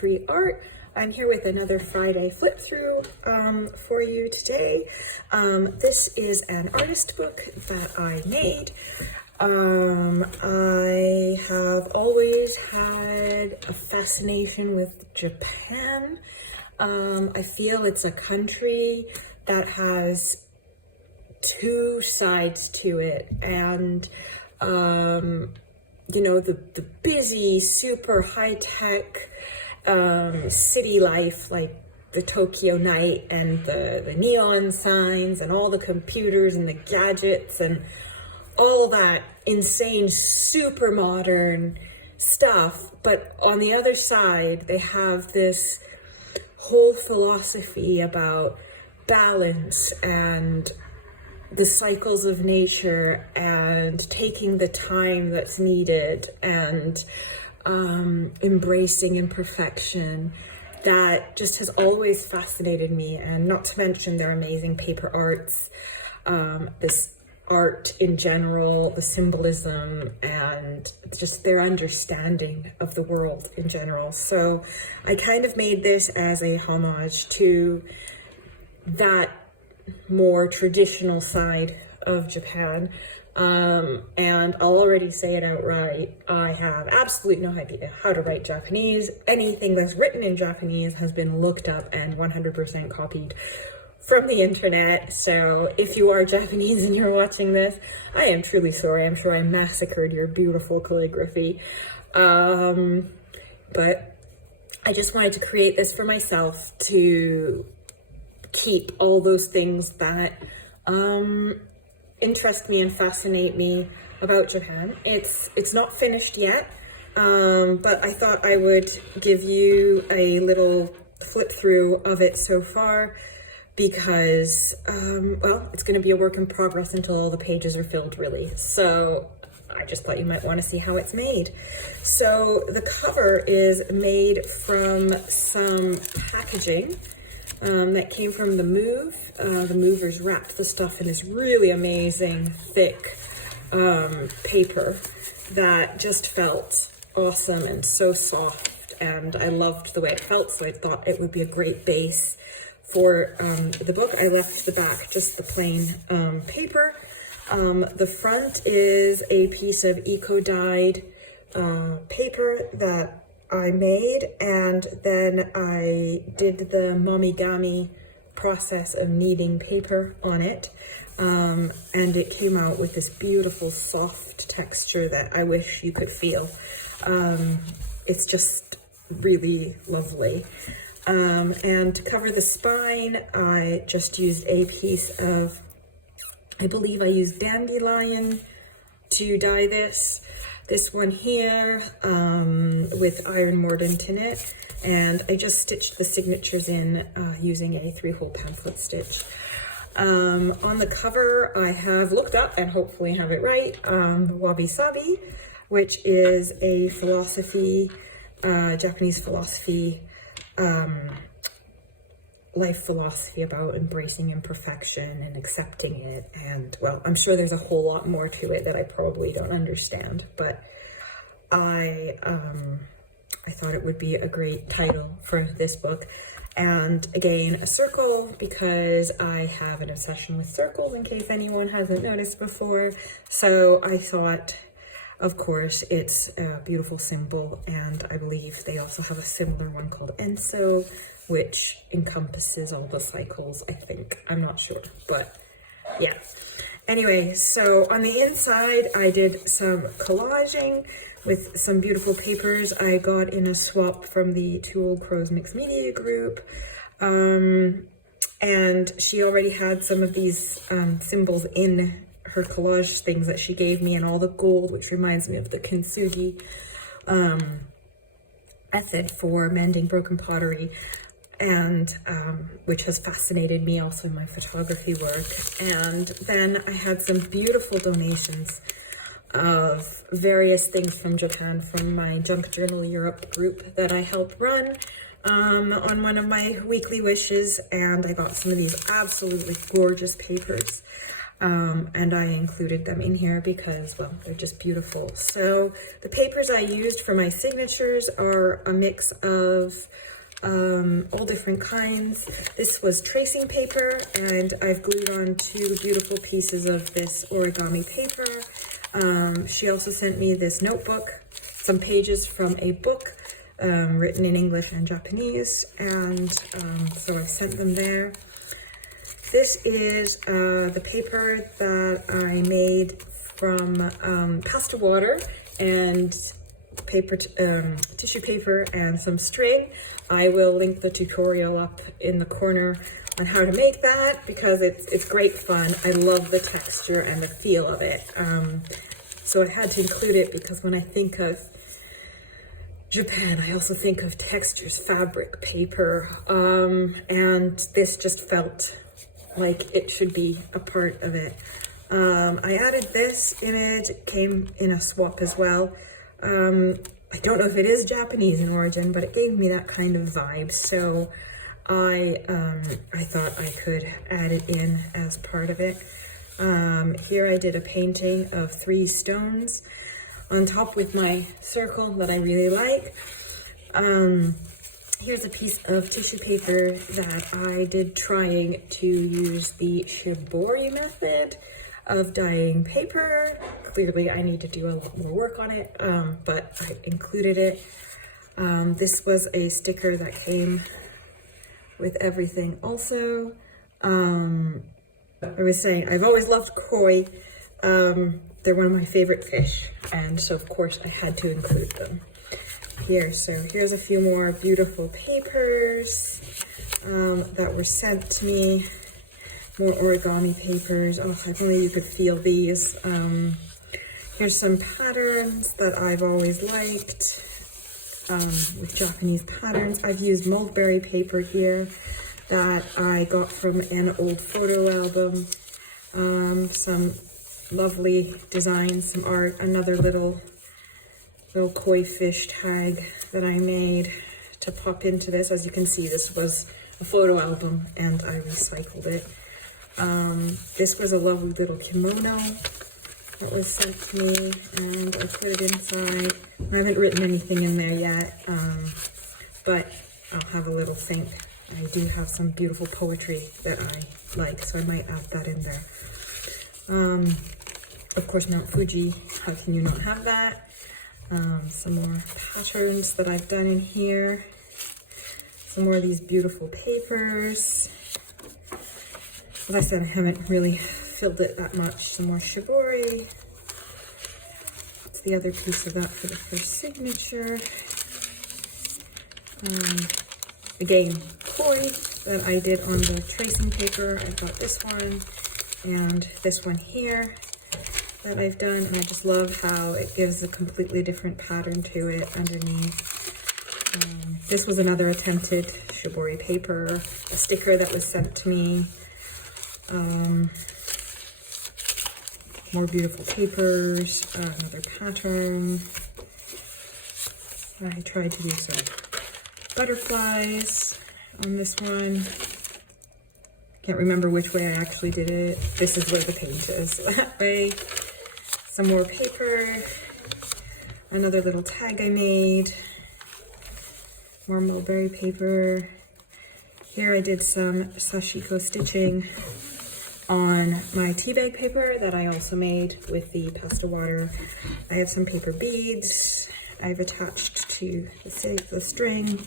free art. I'm here with another Friday flip through for you today. This is an artist book that I made. I have always had a fascination with Japan. I feel it's a country that has two sides to it, and you know, the busy, super high-tech city life, like the Tokyo night and the neon signs and all the computers and the gadgets and all that insane, super modern stuff. But on the other side, they have this whole philosophy about balance and the cycles of nature and taking the time that's needed and embracing imperfection. That just has always fascinated me, and not to mention their amazing paper arts, this art in general, the symbolism, and just their understanding of the world in general. So I kind of made this as a homage to that more traditional side of Japan. And I'll already say it outright, I have absolutely no idea how to write Japanese. Anything that's written in Japanese has been looked up and 100% copied from the internet. So if you are Japanese and you're watching this, I am truly sorry. I'm sure I massacred your beautiful calligraphy. But I just wanted to create this for myself to keep all those things that interest me and fascinate me about Japan. It's not finished yet, but I thought I would give you a little flip through of it so far, because well, it's going to be a work in progress until all the pages are filled, really. So I just thought you might want to see how it's made. So the cover is made from some packaging that came from The Move. The movers wrapped the stuff in this really amazing thick paper that just felt awesome and so soft, and I loved the way it felt, so I thought it would be a great base for the book. I left the back just the plain paper. The front is a piece of eco-dyed paper that I made, and then I did the momigami process of kneading paper on it, and it came out with this beautiful soft texture that I wish you could feel. It's just really lovely. And to cover the spine, I just used a piece of, I believe I used dandelion to dye this one here, with iron mordant in it, and I just stitched the signatures in using a 3-hole pamphlet stitch. On the cover, I have looked up, and hopefully have it right, Wabi Sabi, which is a philosophy, Japanese philosophy, life philosophy about embracing imperfection and accepting it. And well, I'm sure there's a whole lot more to it that I probably don't understand, but I thought it would be a great title for this book. And again, a circle, because I have an obsession with circles, in case anyone hasn't noticed before. So I thought, of course, it's a beautiful symbol, and I believe they also have a similar one called Enso, which encompasses all the cycles, I think. I'm not sure, but yeah. Anyway, so on the inside, I did some collaging with some beautiful papers I got in a swap from the Two Old Crows Mixed Media group. And she already had some of these symbols in her collage things that she gave me, and all the gold, which reminds me of the kintsugi method for mending broken pottery, and which has fascinated me also in my photography work. And then I had some beautiful donations of various things from Japan from my Junk Journal Europe group that I help run on one of my weekly wishes, and I got some of these absolutely gorgeous papers. and I included them in here because, well, they're just beautiful. So the papers I used for my signatures are a mix of all different kinds. This was tracing paper, and I've glued on 2 beautiful pieces of this origami paper. She also sent me this notebook, some pages from a book written in English and Japanese, and so I sent them there. This is the paper that I made from pasta water and tissue paper and some string. I will link the tutorial up in the corner on how to make that because it's great fun. I love the texture and the feel of it. So I had to include it because when I think of Japan, I also think of textures, fabric, paper, and this just felt like it should be a part of it. I added this image, it came in a swap as well. I don't know if it is Japanese in origin, but it gave me that kind of vibe, so I thought I could add it in as part of it. Here I did a painting of 3 stones on top with my circle that I really like. Here's a piece of tissue paper that I did trying to use the shibori method of dyeing paper. Clearly I need to do a lot more work on it, but I included it. This was a sticker that came with everything also. I was saying, I've always loved koi. They're one of my favorite fish, and so of course I had to include them here. So here's a few more beautiful papers that were sent to me. More origami papers. Oh, if only you could feel these. Here's some patterns that I've always liked with Japanese patterns. I've used mulberry paper here that I got from an old photo album. Some lovely designs, some art, another little koi fish tag that I made to pop into this. As you can see, this was a photo album and I recycled it. This was a lovely little kimono that was sent to me, and I put it inside. I haven't written anything in there yet, but I'll have a little think. I do have some beautiful poetry that I like, so I might add that in there. Of course, Mount Fuji, how can you not have that? Some more patterns that I've done in here. Some more of these beautiful papers. As I said, I haven't really filled it that much. Some more shibori. It's the other piece of that for the first signature. Again, koi that I did on the tracing paper. I've got this one and this one here that I've done, and I just love how it gives a completely different pattern to it underneath. This was another attempted shibori paper, a sticker that was sent to me. More beautiful papers, another pattern. I tried to do some butterflies on this one. Can't remember which way I actually did it. This is where the page is, that way. Some more paper, another little tag I made, more mulberry paper. Here I did some sashiko stitching on my tea bag paper that I also made with the pasta water. I have some paper beads I've attached to the string.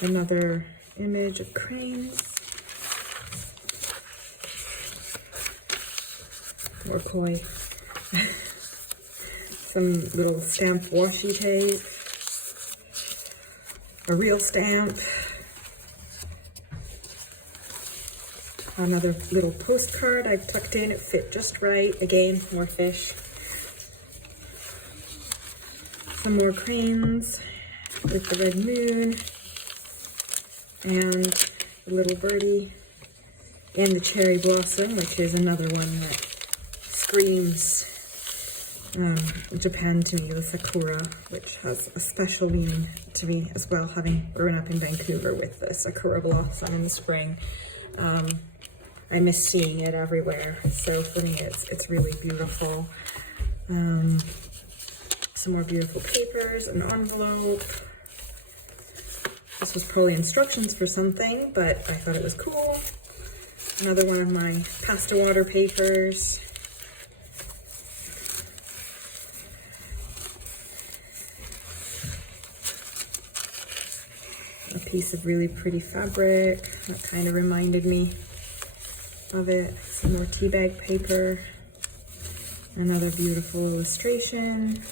Another image of cranes. More koi. Some little stamp washi tape. A real stamp. Another little postcard I've tucked in. It fit just right. Again, more fish. Some more cranes with the red moon. And the little birdie. And the cherry blossom, which is another one that screams Japan to me, the sakura, which has a special meaning to me as well, having grown up in Vancouver with the sakura blossom in the spring. I miss seeing it everywhere, so for me it's really beautiful. Some more beautiful papers, an envelope. This was probably instructions for something, but I thought it was cool. Another one of my pasta water papers. A piece of really pretty fabric that kind of reminded me of it. Some more tea bag paper. Another beautiful illustration.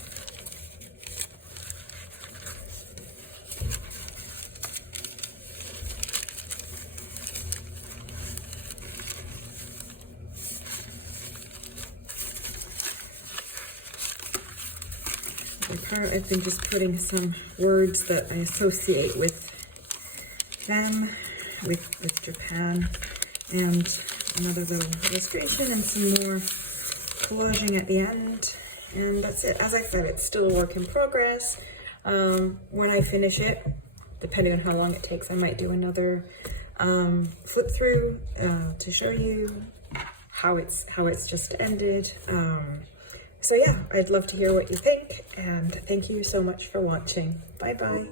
I've been just putting some words that I associate with them, with Japan, and another little illustration and some more collaging at the end. And that's it. As I said, it's still a work in progress. When I finish it, depending on how long it takes, I might do another flip through to show you how it's just ended. So yeah, I'd love to hear what you think, and thank you so much for watching. Bye bye.